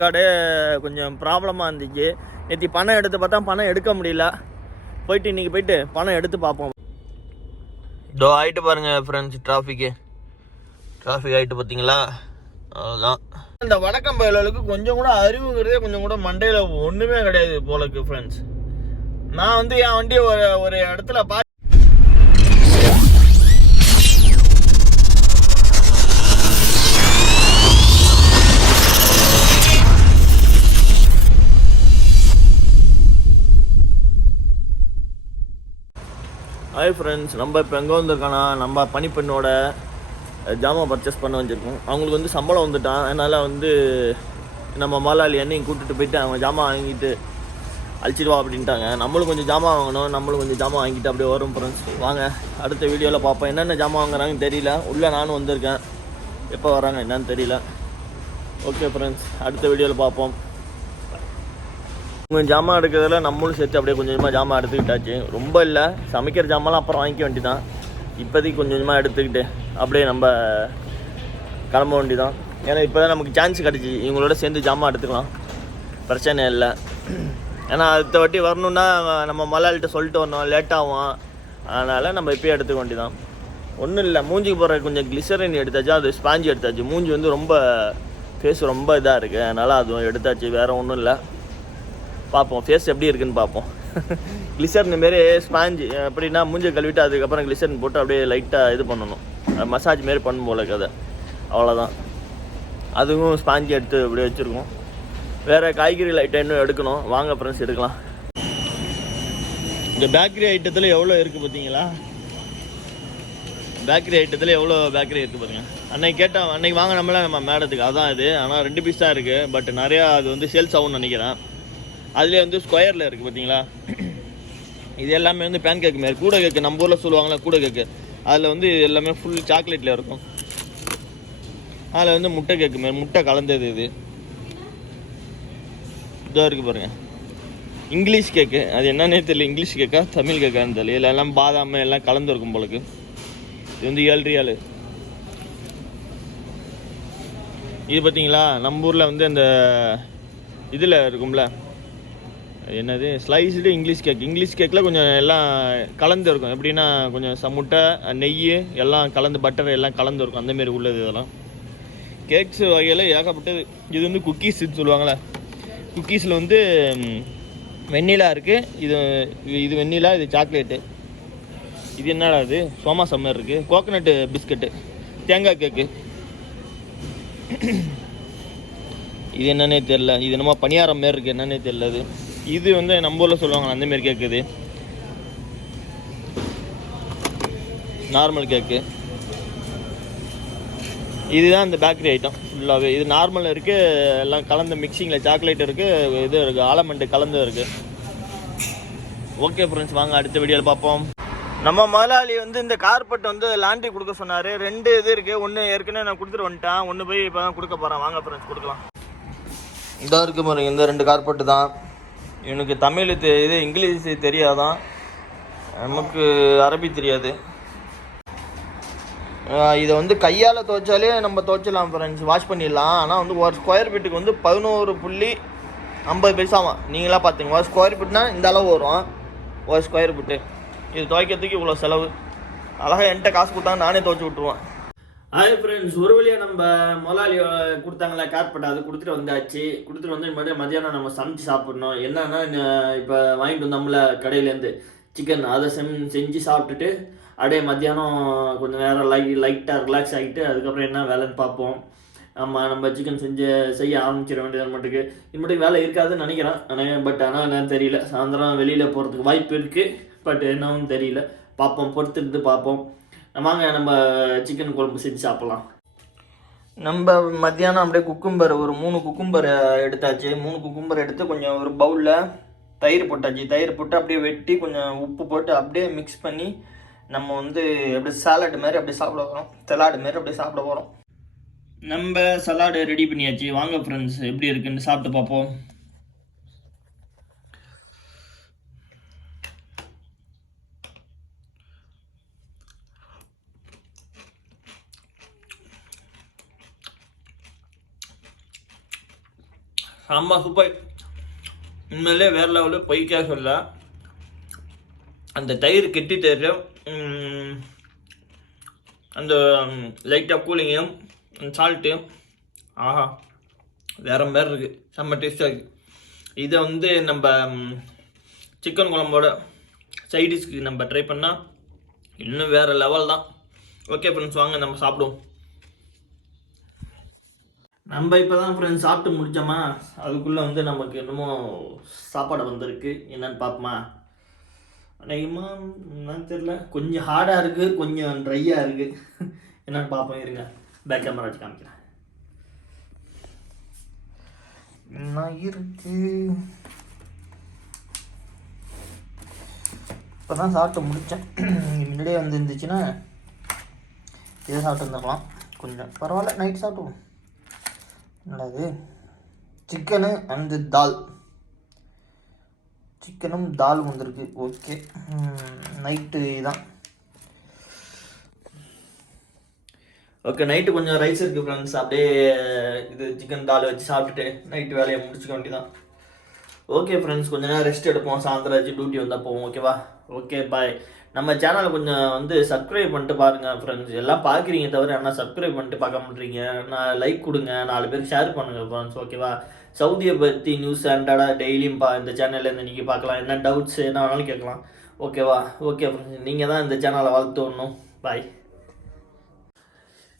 Card கொஞ்சம் ப்ராப்ளமாக இருந்துச்சு. நேற்று பணம் எடுத்து பார்த்தா பணம் எடுக்க முடியல. போயிட்டு இன்றைக்கி போயிட்டு பணம் எடுத்து பார்ப்போம். இதோ ஆகிட்டு பாருங்கள் ஃப்ரெண்ட்ஸ், டிராஃபிக் ஆகிட்டு பார்த்தீங்களா? அவ்வளோதான். இந்த வடக்கம் பயலுக்கு கொஞ்சம் கூட அறிவுங்கிறதே கொஞ்சம் கூட மண்டையில் ஒன்றுமே கிடையாது போலக்கு ஃப்ரெண்ட்ஸ். நான் வந்து என் வண்டியை ஒரு இடத்துல ஹாய் ஃப்ரெண்ட்ஸ், நம்ம இப்போ எங்கே வந்திருக்கோன்னா நம்ம பணிப்பெண்ணோட ஜாமான் பர்ச்சேஸ் பண்ண வச்சுருக்கோம். அவங்களுக்கு வந்து சம்பளம் வந்துட்டான். அதனால் வந்து நம்ம முதலாளி என்னையும் கூப்பிட்டுட்டு போயிட்டு அவங்க ஜாமான் வாங்கிட்டு அழிச்சிடுவா அப்படின்ட்டாங்க. நம்மளும் கொஞ்சம் ஜாமான் வாங்கணும். நம்மளும் கொஞ்சம் ஜாமான் வாங்கிட்டு அப்படியே வரும் ஃப்ரெண்ட்ஸ். வாங்க அடுத்த வீடியோவில் பார்ப்போம். என்னென்ன ஜாமான் வாங்குறாங்கன்னு தெரியல. உள்ளே நானும் வந்திருக்கேன். எப்போ வராங்க என்னன்னு தெரியல. ஓகே ஃப்ரெண்ட்ஸ், அடுத்த வீடியோவில் பார்ப்போம். கொஞ்சம் ஜாமான் எடுக்கிறதுல நம்மளும் சேர்த்து அப்படியே கொஞ்சம் கொஞ்சமாக ஜாமான் எடுத்துக்கிட்டாச்சு. ரொம்ப இல்லை, சமைக்கிற ஜாமான்லாம் அப்புறம் வாங்கிக்க வேண்டிதான். இப்போதைக்கு கொஞ்சம் கொஞ்சமாக எடுத்துக்கிட்டு அப்படியே நம்ம கிளம்ப வேண்டிதான். ஏன்னா இப்போ தான் நமக்கு சான்ஸ் கிடச்சி இவங்களோட சேர்ந்து ஜாமான் எடுத்துக்கலாம், பிரச்சனை இல்லை. ஏன்னா அடுத்த வாட்டி வரணுன்னா நம்ம முதலாளிகிட்ட சொல்லிட்டு வரணும், லேட்டாகும். அதனால் நம்ம இப்போயே எடுத்துக்க வேண்டிதான். ஒன்றும் இல்லை, மூஞ்சிக்கு போடுற கொஞ்சம் கிளிசரின் எடுத்தாச்சு, அது ஸ்பாஞ்சு எடுத்தாச்சு. மூஞ்சி வந்து ரொம்ப ஃபேஸ் ரொம்ப இதாக இருக்குது, அதனால் அதுவும் எடுத்தாச்சு. வேறு ஒன்றும் இல்லை, பார்ப்போம் ஃபேஸ் எப்படி இருக்குதுன்னு பார்ப்போம். கிளிசரின் மாரி ஸ்பாஞ்சு எப்படின்னா மூஞ்சி கழுவிட்டு அதுக்கப்புறம் கிளிசரின் போட்டு அப்படியே லைட்டாக இது பண்ணணும், மசாஜ் மாரி பண்ணும் போல கதை. அவ்வளோதான். அதுவும் ஸ்பாஞ்சு எடுத்து அப்படியே வச்சுருக்கோம். வேறு காய்கறி ஐட்டம் இன்னும் எடுக்கணும். வாங்க ஃப்ரெண்ட்ஸ் எடுக்கலாம். இந்த பேக்கரி ஐட்டத்தில் எவ்வளோ இருக்குது பார்த்தீங்களா? பேக்கரி ஐட்டத்தில் எவ்வளோ பேக்கரி இருக்குது பாருங்கள். அன்னைக்கு கேட்டால் அன்றைக்கி வாங்க நம்ம மேடத்துக்கு அதான் இது. ஆனால் 2 பீஸ் தான் இருக்குது. பட் நிறையா அது வந்து சேல்ஸ் ஆகும்னு நினைக்கிறேன். அதுலேயே வந்து ஸ்கொயரில் இருக்குது பார்த்தீங்களா? இது எல்லாமே வந்து பேன் கேக்கு மாரி, கூட கேக்கு நம்ம ஊரில் சொல்லுவாங்களா கூட கேக்கு. அதில் வந்து எல்லாமே ஃபுல் சாக்லேட்டில் இருக்கும். அதில் வந்து முட்டை கேக்கு மாரி, முட்டை கலந்தது இது. இதாக இருக்குது பாருங்கள், இங்கிலீஷ் கேக்கு. அது என்னன்னே தெரியல, இங்கிலீஷ் கேக்கா தமிழ் கேக்கான்னு தெரியல. எல்லாம் பாதாம் எல்லாம் கலந்துருக்கும் போலக்கு. இது வந்து 7 ரியாலு. இது பார்த்தீங்களா, நம்ம ஊரில் வந்து அந்த இதில் இருக்கும்ல, என்னது ஸ்லைஸ்டு இங்கிலீஷ் கேக். இங்கிலீஷ் கேக்கில் கொஞ்சம் எல்லாம் கலந்து இருக்கும். எப்படின்னா கொஞ்சம் முட்டை, நெய் எல்லாம் கலந்து, பட்டர் எல்லாம் கலந்து இருக்கும். அந்தமாரி உள்ளது இதெல்லாம். கேக்ஸ் வகையில் ஏகப்பட்டது. இது வந்து குக்கீஸ்ன்னு சொல்லுவாங்களே, குக்கீஸில் வந்து வெண்ணிலா இருக்குது. இது வெண்ணிலா, இது சாக்லேட்டு. இது என்னடா இது சோமா சம்மர் இருக்குது. கோகனட்டு பிஸ்கட்டு, தேங்காய் கேக்கு. இது என்னன்னே தெரில. இது என்னமோ பணியாரம் மாரி இருக்குது, என்னன்னே தெரில. இது வந்து நம்ம ஊரில் சொல்லுவாங்க அந்தமாரி கேட்குது. நார்மல் கேக்கு. இதுதான் இந்த பேக்கரி ஐட்டம் ஃபுல்லாகவே. இது நார்மல் இருக்குது, எல்லாம் கலந்த மிக்சிங்கில் சாக்லேட் இருக்குது, இது இருக்குது, ஆலமண்டு கலந்து இருக்குது. ஓகே ஃப்ரெண்ட்ஸ், வாங்க அடுத்த வீடியோவில் பார்ப்போம். நம்ம முதலாளி வந்து இந்த கார்பெட் வந்து லாண்ட்ரி கொடுக்க சொன்னார். 2 இது இருக்குது. ஒன்று ஏற்கனவே நான் கொடுத்துட்டு வந்துட்டேன், ஒன்று போய் இப்போ தான் கொடுக்க போகிறேன். வாங்க ஃப்ரெண்ட்ஸ் கொடுக்கலாம். இதாக இருக்குது பாருங்க, இந்த 2 கார்பெட்டு தான். எனக்கு தமிழ் இது இங்கிலீஷ் தெரியாதான், நமக்கு அரபி தெரியாது. இதை வந்து கையால் துவைச்சாலே நம்ம துவைச்சலாம் ஃப்ரெண்ட்ஸ், வாஷ் பண்ணிடலாம். ஆனால் வந்து ஒரு ஸ்கொயர் ஃபீட்டுக்கு வந்து 11.50 பைசாவாம். நீங்களாக பார்த்துங்க, ஒரு ஸ்கொயர் ஃபீட்னா இந்த அளவு வரும். ஒரு ஸ்கொயர் ஃபீட்டு இது துவைக்கிறதுக்கு இவ்வளோ செலவு. அழகாக என்கிட்ட காசு கொடுத்தாங்க, நானே துவைச்சி விட்ருவேன். ஹாய் ஃப்ரெண்ட்ஸ், ஒரு வழியாக நம்ம முதலாளி கொடுத்தாங்களா கார்பெட், அது கொடுத்துட்டு வந்தாச்சு. கொடுத்துட்டு வந்து மதியானம் நம்ம சமைச்சு சாப்பிட்ணும். என்னன்னா இப்போ வாங்கிட்டு வந்தோம்ல கடையிலேருந்து சிக்கன், அதை செஞ்சு சாப்பிட்டுட்டு அப்படியே மத்தியானம் கொஞ்சம் நேரம் லைட்டாக ரிலாக்ஸ் ஆகிட்டு அதுக்கப்புறம் என்ன வேலைன்னு பார்ப்போம். நம்ம சிக்கன் செய்ய ஆரம்பிச்சிட வேண்டியது. மட்டுக்கு இது மட்டும் வேலை இருக்காதுன்னு நினைக்கிறேன். பட் ஆனால் என்னன்னு தெரியல. சாயந்தரம் வெளியில் போகிறதுக்கு வாய்ப்பு இருக்குது. பட் என்னன்னு தெரியல, பார்ப்போம், பொறுத்துட்டு பார்ப்போம். வாங்க நம்ம சிக்கன் குழம்பு செஞ்சு சாப்பிட்லாம். நம்ம மத்தியானம் அப்படியே குக்கும்பர் ஒரு 3 குக்கும்பர் எடுத்தாச்சு. 3 குக்கும்பர் எடுத்து கொஞ்சம் ஒரு பவுலில் தயிர் போட்டாச்சு. தயிர் போட்டு அப்படியே வெட்டி கொஞ்சம் உப்பு போட்டு அப்படியே மிக்ஸ் பண்ணி நம்ம வந்து அப்படியே சாலட் மாதிரி அப்படியே சாப்பிட போகிறோம். சலாடு மாதிரி அப்படியே சாப்பிட போகிறோம். நம்ம சலாடு ரெடி பண்ணியாச்சு. வாங்க ஃப்ரெண்ட்ஸ் எப்படி இருக்குன்னு சாப்பிட்டு பார்ப்போம். ஆமாம் சூப்பர். உண்மையிலே வேறு லெவலில் பொய்க்கா சொல்ல. அந்த தயிர் கெட்டி தயிர், அந்த லைட்டாக கூலிங்கும் சால்ட்டு, ஆஹா வேறு மாதிரி இருக்குது. செம்ம டேஸ்ட்டாக இருக்குது. இதை வந்து நம்ம சிக்கன் குழம்போட சைடிஷ்க்கு நம்ம ட்ரை பண்ணால் இன்னும் வேறு லெவல் தான். ஓகே ஃப்ரெண்ட்ஸ், வாங்க நம்ம சாப்பிடுவோம். நம்ம இப்போ தான் ஃப்ரெண்ட்ஸ் சாப்பிட்டு முடித்தோமா, அதுக்குள்ளே வந்து நமக்கு இன்னமும் சாப்பாடு வந்திருக்கு. என்னென்னு பார்ப்போமா? அநேகமாக என்னன்னு தெரில, கொஞ்சம் ஹார்டாக இருக்குது, கொஞ்சம் ட்ரையாக இருக்குது. என்னென்னு பார்ப்போம், இருங்க பேக் கேமரா வச்சு காமிக்கிறேன். என்ன இருக்கு? இப்போ தான் சாப்பிட்டு முடித்தேன். முன்னாடியே வந்து இருந்துச்சுன்னா இதை சாப்பிட்டு வந்துருக்கலாம். கொஞ்சம் பரவாயில்ல, நைட் சாப்பிடுவோம். என்னது சிக்கனு அண்டு தால், சிக்கனும் தால் வந்திருக்கு. ஓகே, நைட்டு தான். ஓகே, நைட்டு கொஞ்சம் ரைஸ் இருக்குது ஃப்ரெண்ட்ஸ். அப்படியே இது சிக்கன் தால் வச்சு சாப்பிட்டுட்டு நைட்டு வேலையை முடிச்சுக்க வேண்டியதான். ஓகே ஃப்ரெண்ட்ஸ், கொஞ்சம் நேரம் ரெஸ்ட் எடுப்போம். சாயந்தரம் வச்சு டியூட்டி வந்தால் போவோம். ஓகேவா? Okay bye. நம்ம சேனலை கொஞ்சம் வந்து சப்ஸ்கிரைப் பண்ணிட்டு பாருங்கள் ஃப்ரெண்ட்ஸ். எல்லாம் பார்க்குறீங்க தவிர என்ன சப்ஸ்கிரைப் பண்ணிட்டு பார்க்க மாட்டேறீங்க. நான் லைக் கொடுங்க, 4 பேருக்கு ஷேர் பண்ணுங்கள் ஃப்ரெண்ட்ஸ். ஓகேவா? சவுதியை பற்றி நியூஸ் அண்டடாக டெய்லியும் இந்த சேனல்லேருந்து நீங்கள் பார்க்கலாம். என்ன டவுட்ஸ் என்ன வேணாலும் கேட்கலாம். ஓகேவா? ஓகே ஃப்ரெண்ட்ஸ், நீங்கள் தான் இந்த சேனலை வளர்த்து வரணும். பாய்.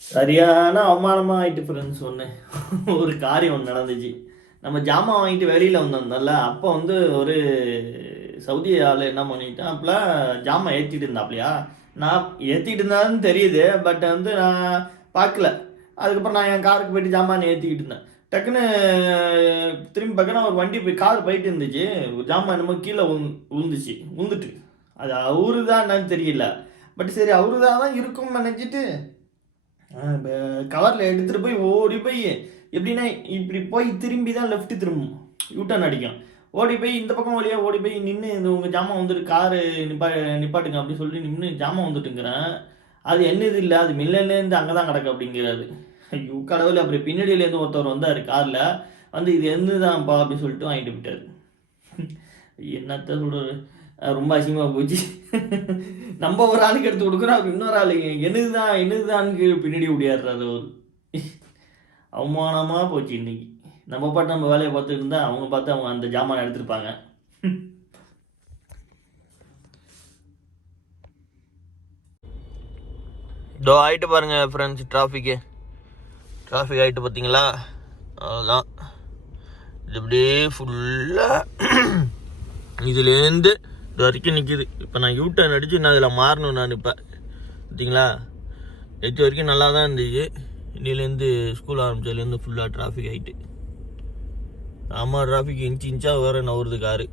சரியான அவமானமாக ஆகிட்டு ஃப்ரெண்ட்ஸ். ஒரு காரியம் ஒன்று நடந்துச்சு. நம்ம ஜாமான் வாங்கிட்டு வெளியில் வந்திருந்தோம்ல, அப்போ வந்து ஒரு சவுதி ஆள் என்ன பண்ணிட்டான், அப்போலாம் ஜாமான் ஏற்றிட்டு இருந்தாப்லையா. நான் ஏற்றிட்டு இருந்தான்னு தெரியுது, பட் வந்து நான் பார்க்கல. அதுக்கப்புறம் நான் என் காருக்கு போய்ட்டு ஜாமான் ஏற்றிக்கிட்டு இருந்தேன். டக்குன்னு திரும்பி பார்க்கணும், ஒரு வண்டி போய் கார் போயிட்டு இருந்துச்சு. ஜாமான் என்னமோ கீழே உந்துட்டு. அது அவரு தான் என்னன்னு தெரியல, பட் சரி அவரு தான் இருக்கும்னு நினச்சிட்டு கவரில் எடுத்துகிட்டு போய் ஓடி போய், எப்படின்னா இப்படி போய் திரும்பி தான் லெஃப்ட்டு திரும்பும், யூட்டர்ன் அடிக்கும். ஓடி போய் இந்த பக்கம் வழியாக ஓடி போய் நின்று, இந்த உங்கள் ஜாமான் வந்துட்டு காரு நிப்பாட்டுங்க அப்படின்னு சொல்லி நின்று ஜாமான் வந்துட்டுங்கிறேன். அது என்னது இல்லை, அது மில்லன்லேருந்து அங்கே தான் கிடக்கு அப்படிங்கிறாரு. ஐயோ கடவுள். அப்படி பின்னாடியிலேருந்து ஒருத்தவர் வந்தார் காரில் வந்து, இது என்னதான்ப்பா அப்படின்னு சொல்லிட்டு வாங்கிட்டு விட்டார். என்னத்த சொல்கிறது, ரொம்ப அசிங்கமாக போச்சு. நம்ம ஒரு ஆளுக்கு எடுத்து கொடுக்குறோம், அப்படி இன்னொரு ஆளுங்க என்னதுதான்னு பின்னாடி ஓடியாடுறாரு அவர். அவமானமாக போச்சு இன்னைக்கு. நம்ம பாட்டு நம்ம வேலையை பார்த்துட்டு இருந்தா அவங்க பார்த்து அவங்க அந்த ஜாமான் எடுத்துருப்பாங்க. இதோ ஆகிட்டு பாருங்க ஃப்ரெண்ட்ஸ், டிராஃபிக் ஆகிட்டு பார்த்தீங்களா? அதுதான் இது அப்படியே ஃபுல்லாக இதுலேருந்து இது வரைக்கும் நிற்கிது. இப்போ நான் யூட்டர்ன் அடித்து நான் அதில் மாறணும். நான் இப்போ பார்த்தீங்களா, எட்டு வரைக்கும் நல்லா தான் இருந்துச்சு. இன்னிலேருந்து ஸ்கூல் ஆரம்பிச்சதுலேருந்து ஃபுல்லாக டிராஃபிக் ஆகிட்டு. ஆமாம், டிராஃபிக் இன்ச்சாக வேறு நவருது காரு.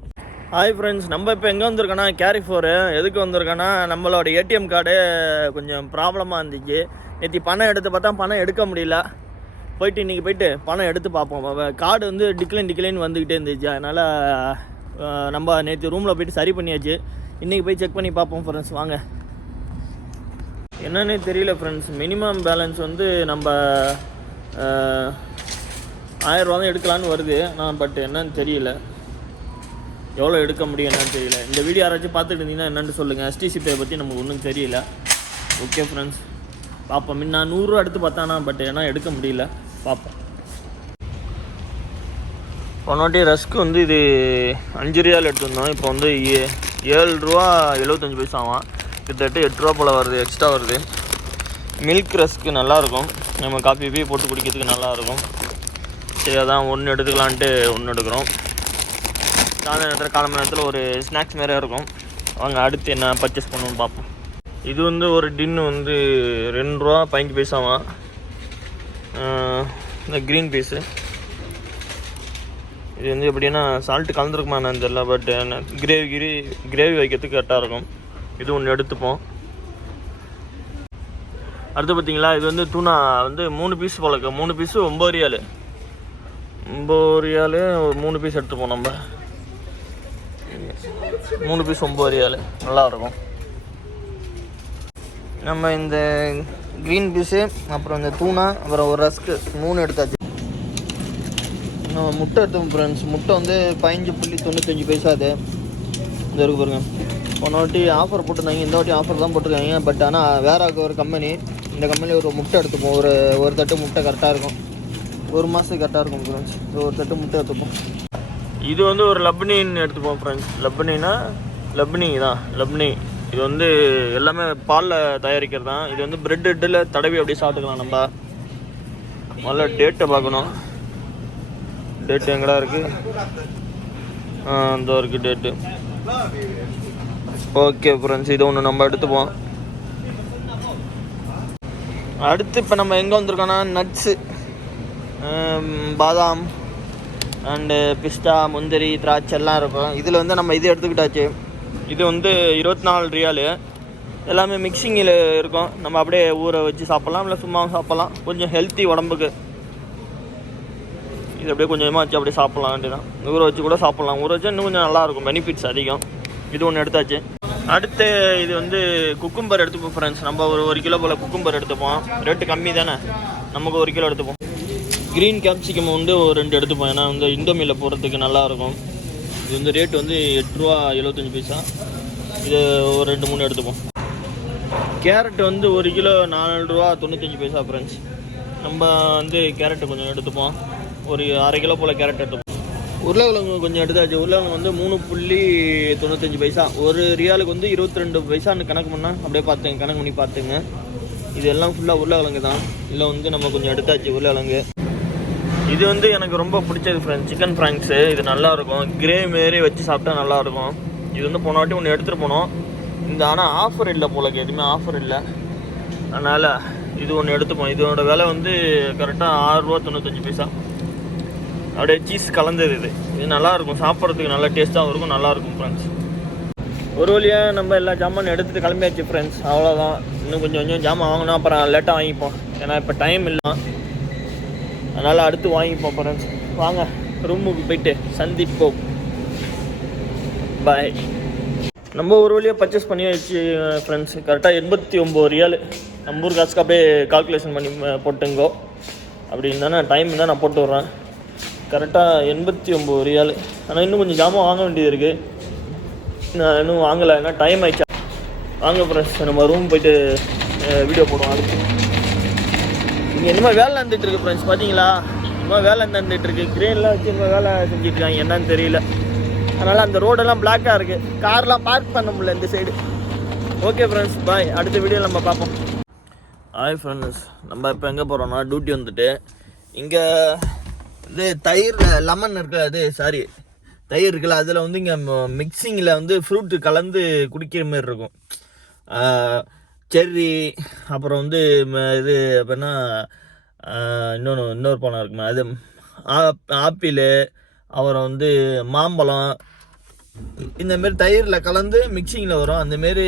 ஹாய் ஃப்ரெண்ட்ஸ், நம்ம இப்போ எங்கே வந்திருக்கோன்னா கேரிஃபோரு. எதுக்கு வந்திருக்கோன்னா, நம்மளோட ஏடிஎம் கார்டு கொஞ்சம் ப்ராப்ளமாக இருந்துச்சு. நேற்று பணம் எடுத்து பார்த்தா பணம் எடுக்க முடியல. இன்றைக்கி போயிட்டு பணம் எடுத்து பார்ப்போம். கார்டு வந்து டிக்ளைன் வந்துக்கிட்டே இருந்துச்சு. அதனால் நம்ம நேற்று ரூமில் போய்ட்டு சரி பண்ணியாச்சு. இன்றைக்கி போய் செக் பண்ணி பார்ப்போம் ஃப்ரெண்ட்ஸ். வாங்க. என்னன்னே தெரியல ஃப்ரெண்ட்ஸ், மினிமம் பேலன்ஸ் வந்து நம்ம 1000 ரூபா தான் எடுக்கலான்னு வருது. நான் பட் என்னன்னு தெரியல, எவ்வளோ எடுக்க முடியும் என்னன்னு தெரியல. இந்த வீடியோ யாராச்சும் பார்த்துட்டு இருந்தீங்கன்னா என்னென்னு சொல்லுங்கள். எஸ்டிசி பே பற்றி நமக்கு ஒன்றும் தெரியல. ஓகே ஃப்ரெண்ட்ஸ், பார்ப்போம். நான் 100 ரூபா எடுத்து பார்த்தானா, பட் ஏன்னா எடுக்க முடியல. பார்ப்போம். போனவாட்டி ரஸ்க்கு வந்து இது 5 ரியால் எடுத்துருந்தோம். இப்போ வந்து 7 ரூபா 75 பைசாவான். கிட்டத்தட்ட 8 ரூபா போல் வருது, எக்ஸ்ட்ரா வருது. மில்க் ரஸ்க்கு நல்லாயிருக்கும், நம்ம காஃபி போட்டு குடிக்கிறதுக்கு நல்லாயிருக்கும். சரி, அதான் ஒன்று எடுத்துக்கலான்ட்டு ஒன்று எடுக்கிறோம். காலை மணி நேரத்தில் ஒரு ஸ்நாக்ஸ் மாதிரியாக இருக்கும். வாங்க அடுத்து என்ன பர்ச்சேஸ் பண்ணணும்னு பார்ப்போம். இது வந்து ஒரு டின்னு வந்து 2 ரூபா 15 பைசாவான். இந்த க்ரீன் பீஸு இது வந்து எப்படின்னா சால்ட்டு கலந்துருக்குமா என்னன்னு தெரியல, பட் கிரேவி வைக்கிறதுக்கு கரெக்டாக இருக்கும். இது ஒன்று எடுத்துப்போம். அடுத்து பார்த்தீங்களா, இது வந்து தூணா வந்து 3 பீஸ் போலக்கு. 3 பீஸு 9 ரியாலு. 9 ரியாலு ஒரு 3 பீஸ் எடுத்துப்போம். நம்ம 3 பீஸ் 9 ரியாலு நல்லாயிருக்கும். நம்ம இந்த க்ரீன் பீஸு, அப்புறம் இந்த தூணா, அப்புறம் ஒரு ரஸ்க்கு 3 எடுத்தாச்சு. முட்டை எடுத்தோம் ஃப்ரெண்ட்ஸ். முட்டை வந்து 15.95 பைசா. அது இந்த இருக்கு பாருங்க. போன வாட்டி ஆஃபர் போட்டிருந்தாங்க, இந்த வாட்டி ஆஃபர் தான் போட்டிருக்காங்க. பட் ஆனால் வேறு ஒரு கம்பெனி, இந்த கம்பெனியில் ஒரு முட்டை எடுத்துப்போம். ஒரு தட்டு முட்டை கரெக்டாக இருக்கும், ஒரு மாதத்துக்கு கரெக்டாக இருக்கும் ஃப்ரெண்ட்ஸ். ஒரு தட்டு முட்டை எடுத்துப்போம். இது வந்து ஒரு லப்னின்னு எடுத்துப்போம் ஃப்ரெண்ட்ஸ். லப்னி தான் லப்னி. இது வந்து எல்லாமே பாலில் தயாரிக்கிறது தான். இது வந்து பிரெட் இட்டில் தடவி அப்படியே சாப்பிட்டுக்கலாம். நம்ம முதல்ல டேட்டை பார்க்கணும். டேட்டு எங்கடா இருக்குது? இந்த இருக்குது டேட்டு. ஓகே ஃப்ரெண்ட்ஸ், இது ஒன்று நம்ம எடுத்துப்போம். அடுத்து இப்போ நம்ம எங்கே வந்திருக்கோன்னா நட்ஸு, பாதாம் அண்டு பிஸ்தா, முந்திரி, திராட்சை எல்லாம் இருக்கும். இதில் வந்து நம்ம இது எடுத்துக்கிட்டாச்சு. இது வந்து 24 ரியாலு. எல்லாமே மிக்சிங்கில் இருக்கும். நம்ம அப்படியே ஊற வச்சு சாப்பிட்லாம், இல்லை சும்மாவும் சாப்பிட்லாம். கொஞ்சம் ஹெல்த்தி உடம்புக்கு. இது அப்படியே கொஞ்சமாக வச்சு அப்படியே சாப்பிட்லாம் வேண்டியதான். ஊற வச்சு கூட சாப்பிட்லாம். ஊற வச்சா இன்னும் கொஞ்சம் நல்லாயிருக்கும், பெனிஃபிட்ஸ் அதிகம். இது ஒன்று எடுத்தாச்சு. அடுத்து இது வந்து குக்கும்பர் எடுத்துப்போம் ஃப்ரெண்ட்ஸ். நம்ம ஒரு கிலோ போல் குக்கும்பர் எடுத்துப்போம். ரேட்டு கம்மி தானே, நமக்கு 1 கிலோ எடுத்துப்போம். க்ரீன் கேப்சிகம் வந்து ஒரு 2 எடுத்துப்போம். ஏன்னா வந்து இண்டோமியில் போடுறதுக்கு நல்லாயிருக்கும். இது வந்து ரேட்டு வந்து 8 ரூபா 75 பைசா. இது ஒரு 2-3 எடுத்துப்போம். கேரட் வந்து 1 கிலோ 4 ரூபா 95 பைசா ஃப்ரெண்ட்ஸ். நம்ம வந்து கேரட்டு கொஞ்சம் எடுத்துப்போம். ஒரு 1/2 கிலோ போல் கேரட் எடுத்துப்போம். உருளைக்கிழங்கு கொஞ்சம் எடுத்தாச்சு. உருளைக்கிழங்கு வந்து 3.95 பைசா. ஒரு ரியாலுக்கு வந்து 22 பைசான்னு கணக்கு பண்ணால் அப்படியே கணக்கு பண்ணி பார்த்துங்க. இது எல்லாம் ஃபுல்லாக உருளைக்கிழங்கு தான். இதில் வந்து நம்ம கொஞ்சம் எடுத்தாச்சு உருளைக்கிழங்கு. இது வந்து எனக்கு ரொம்ப பிடிச்சது ஃப்ரெண்ட்ஸ், சிக்கன் ஃப்ராங்க்ஸு. இது நல்லாயிருக்கும், கிரேவி மாரி வச்சு சாப்பிட்டா நல்லாயிருக்கும். இது வந்து போன வாட்டி ஒன்று எடுத்துகிட்டு போனோம். இந்த ஆனால் ஆஃபர் இல்லை போலக்கு, எதுவுமே ஆஃபர் இல்லை. அதனால் இது ஒன்று எடுத்துப்போம். இதோட விலை வந்து கரெக்டாக 6 ரூபா 95 பைசா. அப்படியே சீஸ் கலந்தது. இது நல்லாயிருக்கும், சாப்பிட்றதுக்கு நல்லா டேஸ்ட்டாகவும் இருக்கும், நல்லாயிருக்கும் ஃப்ரெண்ட்ஸ். ஒரு வழியாக நம்ம எல்லா ஜாமான் எடுத்துகிட்டு கிளம்பியாச்சு ஃப்ரெண்ட்ஸ். அவ்வளோதான். இன்னும் கொஞ்சம் ஜாமான் வாங்கணும், அப்புறம் லேட்டாக வாங்கிப்போம். ஏன்னா இப்போ டைம் இல்லை, அதனால் அடுத்து வாங்கிப்போம் ஃப்ரெண்ட்ஸ். வாங்க ரூமுக்கு போயிட்டு சந்திப்போம். பாய். நம்ம ஒரு வழியாக பர்ச்சேஸ் பண்ணி வச்சு ஃப்ரெண்ட்ஸ். கரெக்டாக 89 ரியால். நம்ம ஊர் காசுக்கு அப்படியே கால்குலேஷன் பண்ணி போட்டுங்கோ. அப்படி இருந்தானே டைம் இருந்தால் நான் போட்டு விட்றேன். கரெக்டாக 89 ரியால். ஆனால் இன்னும் கொஞ்சம் ஜாமான் வாங்க வேண்டியது இருக்குது. நான் இன்னும் வாங்கலை, ஏன்னா டைம் ஆயிடுச்சா. வாங்க ஃப்ரெண்ட்ஸ், நம்ம ரூம் போயிட்டு வீடியோ போடுவோம் அடுத்து. இங்கே என்னமோ வேலை நடந்துகிட்ருக்கு ஃப்ரெண்ட்ஸ், பார்த்தீங்களா? இன்னும் வேலை நடந்துகிட்ருக்கு. கிரேன்லாம் வச்சு இன்னும் வேலை செஞ்சுட்ருக்காங்க, என்னன்னு தெரியல. அதனால் அந்த ரோடெல்லாம் பிளாக்காக இருக்குது, கார்லாம் பார்க் பண்ண முடியல இந்த சைடு. ஓகே ஃப்ரெண்ட்ஸ், பாய். அடுத்த வீடியோவில் நம்ம பார்ப்போம். ஹாய் ஃப்ரெண்ட்ஸ், நம்ம இப்போ எங்கே போகிறோம்னா டியூட்டி வந்துட்டு இங்கே இது தயிரில் லெமன் இருக்குல்ல, தயிர் இருக்குல்ல, அதில் வந்து இங்கே மிக்சிங்கில் வந்து ஃப்ரூட்டு கலந்து குடிக்கிற மாதிரி இருக்கும். செர்ரி, அப்புறம் வந்து இது அப்படின்னா இன்னொரு பழம் இருக்குமா, அது ஆப்பிள், அப்புறம் வந்து மாம்பழம், இந்தமாரி தயிரில் கலந்து மிக்சிங்கில் வரும். அந்தமாரி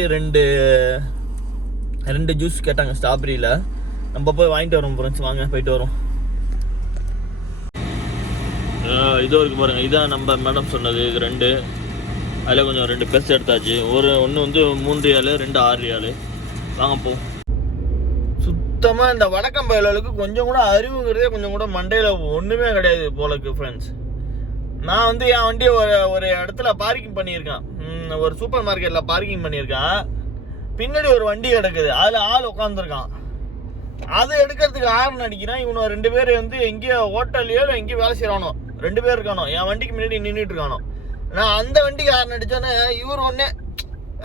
ரெண்டு ஜூஸ் கேட்டாங்க ஸ்ட்ராபெரியில். நம்ம போய் வாங்கிட்டு வரோம் ஃப்ரெண்ட்ஸ். வாங்க போயிட்டு வரோம். இதோ இருக்குது பாருங்கள், இதான் நம்ம மேடம் சொன்னது. இது 2, அதில் கொஞ்சம் 2 பெருசு எடுத்தாச்சு. ஒன்று வந்து 3 ரியாலு, 2 6 ரியாலு. வாங்க போ. சுத்தமாக இந்த வடக்கம் பயலுக்கு கொஞ்சம் கூட அறிவுங்கிறதே கொஞ்சம் கூட மண்டையில் ஒன்றுமே கிடையாது போலக்கு ஃப்ரெண்ட்ஸ். நான் வந்து என் வண்டியை ஒரு இடத்துல பார்க்கிங் பண்ணியிருக்கேன். ஒரு சூப்பர் மார்க்கெட்டில் பார்க்கிங் பண்ணியிருக்கேன். பின்னாடி ஒரு வண்டி கிடக்குது, அதில் ஆள் உட்காந்துருக்கான். அதை எடுக்கிறதுக்கு ஹார்ன் அடிக்கிறான். இவனை 2 பேர் வந்து எங்கேயோ ஹோட்டல்லையோ இல்லை எங்கேயோ வேலை செய்கிறானோ, 2 பேர் இருக்கானோ. என் வண்டிக்கு முன்னாடி நின்றுட்டு இருக்கானோ. நான் அந்த வண்டிக்கு ஹார்ன் அடித்தோன்னே இவர் ஒன்றே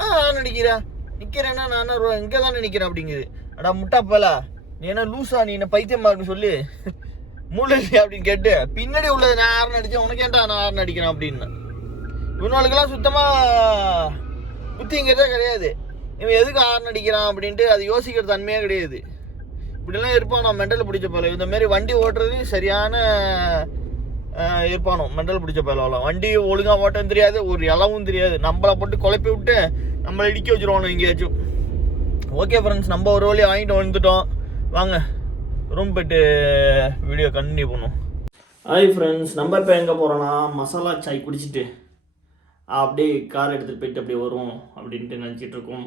ஹார்ன் அடிக்கிறேன். நிற்கிறேன்னா நான் இங்கே தானே நிற்கிறேன் அப்படிங்குது. அடா முட்டா போல, நீ என்ன லூஸா, நீ என்ன பைத்தியமா அப்படின்னு சொல்லி மூளை அப்படின்னு கேட்டு பின்னாடி உள்ளது நான் ஹார்ன் அடித்தேன். உனக்கு ஏன்டா நான் ஹார்ன் அடிக்கிறேன் அப்படின்னு. இவனுக்கெல்லாம் சுத்தமாக புத்திங்கிறதே கிடையாது. இவன் எதுக்கு ஹார்ன் அடிக்கிறான் அப்படின்ட்டு அது யோசிக்கிற தன்மையே கிடையாது. இப்படிலாம் இருப்பானோ மெண்டல் பிடிச்ச போல. இந்த மாதிரி வண்டி ஓட்டுறது சரியான இருப்பானோ மெண்டல் பிடிச்ச போல. வண்டி ஒழுங்காக ஓட்டவும் தெரியாது, ஒரு இளவும் தெரியாது. நம்மளை போட்டு குழப்பி விட்டு நம்மளை இடிக்க வச்சுருவானோ எங்கேயாச்சும். ஓகே ஃப்ரெண்ட்ஸ், நம்ம ஒரு வழியாக வாங்கிட்டு வந்துட்டோம். வாங்க ரூம் போய்ட்டு வீடியோ கண்டினியூ பண்ணுவோம். ஹாய் ஃப்ரெண்ட்ஸ், நம்ம இப்போ எங்கே போகிறோன்னா மசாலா சாய் குடிச்சிட்டு அப்படியே கார் எடுத்துகிட்டு போயிட்டு அப்படியே வருவோம் அப்படின்ட்டு நினச்சிட்டு இருக்கோம்.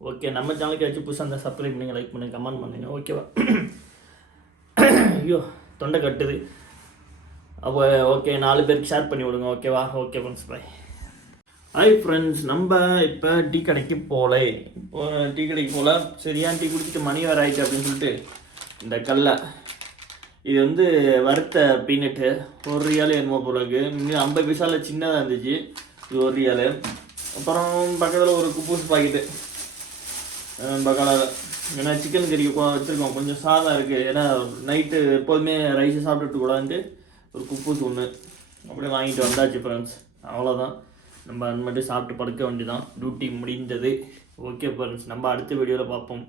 ஓகே, நம்ம சேனலுக்கு ஏதாச்சும் புதுசாக இருந்தால் சப்ஸ்கிரைப் பண்ணுங்கள், லைக் பண்ணுங்கள், கமெண்ட் பண்ணுங்கள். ஓகேவா? ஐயோ தொண்டை கட்டுது. அப்போ ஓகே 4 பேருக்கு ஷேர் பண்ணி விடுங்க ஓகேவா? Okay friends bye. Hi friends, நம்ம இப்போ டீ கடைக்கு போகல. இப்போ டீ கடைக்கு போகல, சரியான டீ குடிச்சிட்டு மணி வேறு ஆயிடுச்சு அப்படின்னு சொல்லிட்டு இந்த கடலை இது வந்து வறுத்த பீனட்டு ₹1 என்னமோ போலக்கு. இன்னும் 50 பைசாவில் சின்னதாக இருந்துச்சு, இது ₹1. அப்புறம் பக்கத்தில் ஒரு குப்பூஸ் பாக்கெட்டு பக்கத்தில், ஏன்னா சிக்கன் கறி வச்சுருக்கோம், கொஞ்சம் சாதம் இருக்குது. ஏன்னா நைட்டு எப்போதுமே ரைஸு சாப்பிட்டுட்டு கூடாதுன்ட்டு ஒரு குப்பூஸ் ஒன்று அப்படியே வாங்கிட்டு வந்தாச்சு ஃப்ரெண்ட்ஸ். அவ்வளோதான், நம்ம அது மட்டும் சாப்பிட்டு படுக்க வேண்டியதான். டியூட்டி முடிந்தது. ஓகே ஃப்ரெண்ட்ஸ், நம்ம அடுத்த வீடியோவில் பார்ப்போம்.